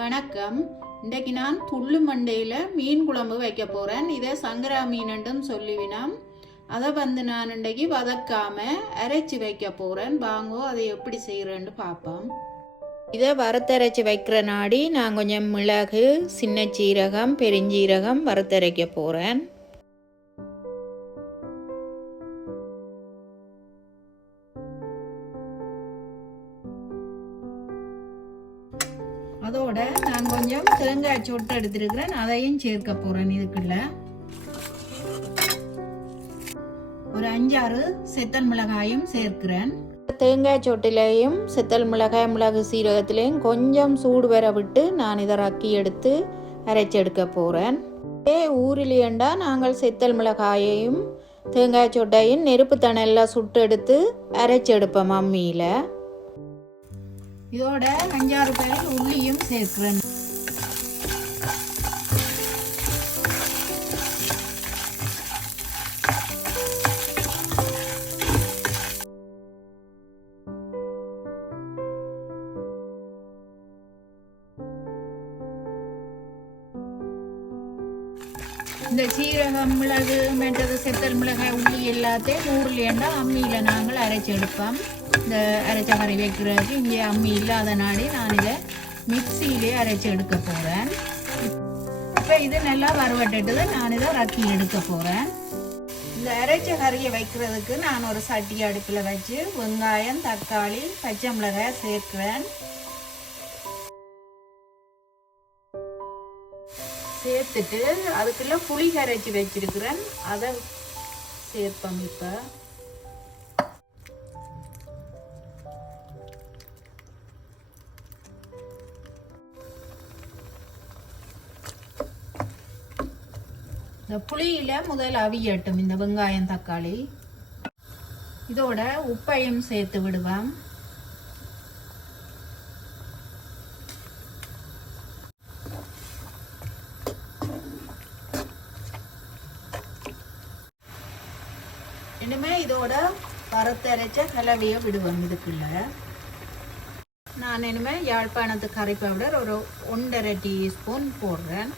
வணக்கம். இன்றைக்கு நான் துள்ளு மண்டையில் மீன் குழம்பு வைக்க போகிறேன். இதை சங்கரா மீனுண்டும் சொல்லுவினோம். அதை நான் இன்றைக்கு வதக்காமல் அரைச்சி வைக்க போகிறேன். வாங்கோ அதை எப்படி செய்கிறேன்னு பார்ப்போம். இதை வறுத்தரைச்சி வைக்கிற நாடி நான் கொஞ்சம் மிளகு, சின்ன சீரகம், பெருஞ்சீரகம் வறுத்தரைக்க போகிறேன். அதோட நான் கொஞ்சம் தேங்காய் சொட்டு எடுத்துருக்கிறேன், அதையும் சேர்க்க போறேன். இதுக்குள்ள ஒரு 5-6 செத்தல் மிளகாயும் சேர்க்கிறேன். தேங்காய் சொட்டிலையும் செத்தல் மிளகாய், மிளகு சீரகத்திலையும் கொஞ்சம் சூடு வர விட்டு நான் இதை ரக்கி எடுத்து அரைச்செடுக்க போகிறேன். ஊரிலேண்டா நாங்கள் செத்தல் மிளகாயையும் தேங்காய் சொட்டையும் நெருப்பு தணலில் சுட்டு எடுத்து அரைச்செடுப்போம் அம்மியில். இதோட 5-6 பேர் உள்ளியும் சேர்க்கிறேன். இந்த சீரகம், மிளகு, மெட்டது, செத்தல் மிளகாய், உள்ளி எல்லாத்தையும் ஊர்லேண்டா அம்மியில் நாங்கள் அரைச்சி எடுப்போம். இந்த அரைச்ச கறி வைக்கிறதுக்கு இங்கே அம்மி இல்லாத நாடி நான் இதை மிக்சியிலே அரைச்சி எடுக்க போகிறேன். இப்போ இது நல்லா வறுவட்டுட்டு நான் இதை ரக்கி எடுக்க போகிறேன். இந்த அரைச்ச கறியை வைக்கிறதுக்கு நான் ஒரு சட்டி அடுப்பில் வச்சு வெங்காயம், தக்காளி, பச்சை மிளகாய் சேர்க்கிறேன். சேர்த்துட்டு அதுக்குள்ள புளி கரைச்சி வச்சிருக்கிறேன், அதை சேர்ப்போம். இப்போ இந்த புளியில முதல் அவியட்டும் இந்த வெங்காயம், தக்காளி. இதோட உப்பையும் சேர்த்து விடுவோம். இனிமே இதோட வறுத்தரைச்ச கலவையை விடுவோம். இதுக்குள்ள நான் இனிமே யாழ்ப்பாணத்து கறி பவுடர் ஒரு 1.5 டீஸ்பூன் போடுறேன்.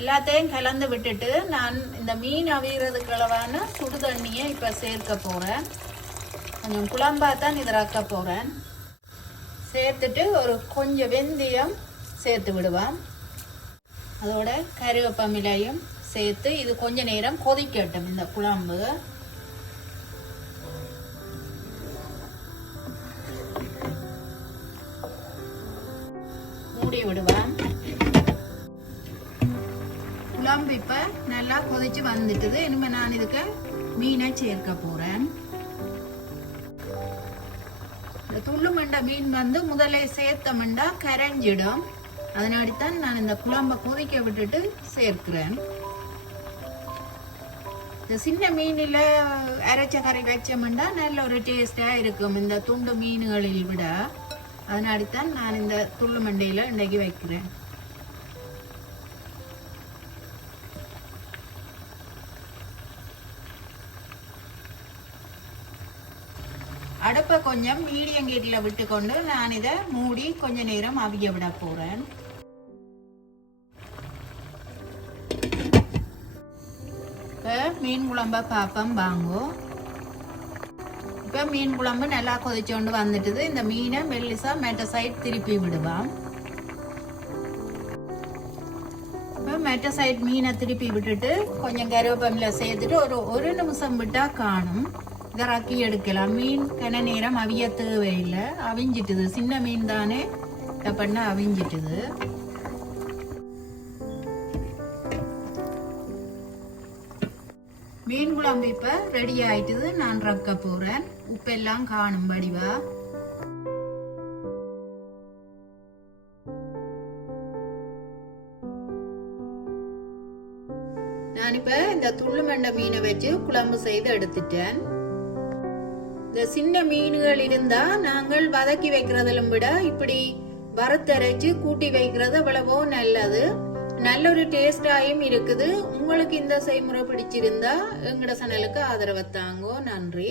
எல்லாத்தையும் கலந்து விட்டுட்டு நான் இந்த மீன் அவியறதுக்கு அளவான சுடு தண்ணியை இப்போ சேர்க்க போகிறேன். கொஞ்சம் குழம்பாத்தான் இதை ரக்க போகிறேன். சேர்த்துட்டு ஒரு கொஞ்சம் வெந்தயம் சேர்த்து விடுவேன். அதோட கருவேப்பிலையும் சேர்த்து இது கொஞ்ச நேரம் கொதிக்கட்டும். இந்த குழம்பு மூடி விடுவேன். குழம்பு இப்ப நல்லா கொதிச்சு வந்துட்டுது. இனிமே நான் இதுக்கு மீனை சேர்க்க போறேன். துள்ளு மண்டை மீன் முதல்ல சேர்த்தமண்டா கரைஞ்சிடும். அதனாடித்தான் நான் இந்த குழம்பை கொதிக்க விட்டுட்டு சேர்க்கிறேன். இந்த சின்ன மீனில் அரைச்ச கறி வச்சோம்னா நல்ல ஒரு டேஸ்டா இருக்கும் இந்த துண்டு மீன்களில் விட. அதனாடித்தான் நான் இந்த துள்ளு மண்டையில இன்றைக்கு வைக்கிறேன். அடுப்பை கொஞ்சம் மீடியம் ஹீட்டில் விட்டு கொண்டு நான் இதை மூடி கொஞ்ச நேரம் அவிய விட போறேன். இப்போ மீன் குழம்ப பார்ப்போம் வாங்கோ. இப்போ மீன் குழம்பு நல்லா கொதிச்சோண்டு வந்துட்டுது. இந்த மீனை மெல்லிசா மெட்ட சைட் திருப்பி விடுவோம். இப்போ மெட்ட சைட் மீனை திருப்பி விட்டுட்டு கொஞ்சம் கருவேப்பிலை சேர்த்துட்டு ஒரு நிமிஷம் விட்டா காணும். இதை ரக்கி எடுக்கலாம். மீன் கன நேரம் அவிய தேவையில்லை, அவிஞ்சிட்டுது. சின்ன மீன் தானே பண்ண அவிஞ்சிட்டுது. மீன் குழம்பு இப்ப ரெடி ஆயிட்டுது. நான் ரக்க போறேன். உப்பெல்லாம் காணும் வடிவா. நான் இப்ப இந்த துள்ளு மண்டை மீனை வச்சு குழம்பு செய்து எடுத்துட்டேன். இந்த சின்ன மீன்கள் இருந்தா நாங்கள் வதக்கி வைக்கிறதிலும் விட இப்படி வறுத்தரைச்சு கூட்டி வைக்கிறது எவ்வளவோ நல்லது. நல்ல ஒரு டேஸ்டாயும் இருக்குது. உங்களுக்கு இந்த செய்முறை பிடிச்சிருந்தா எங்கட சேனலுக்கு ஆதரவு தாங்கோ. நன்றி.